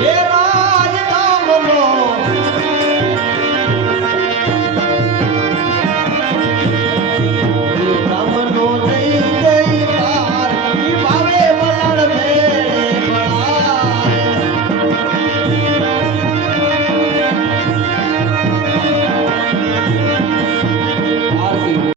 Yeah.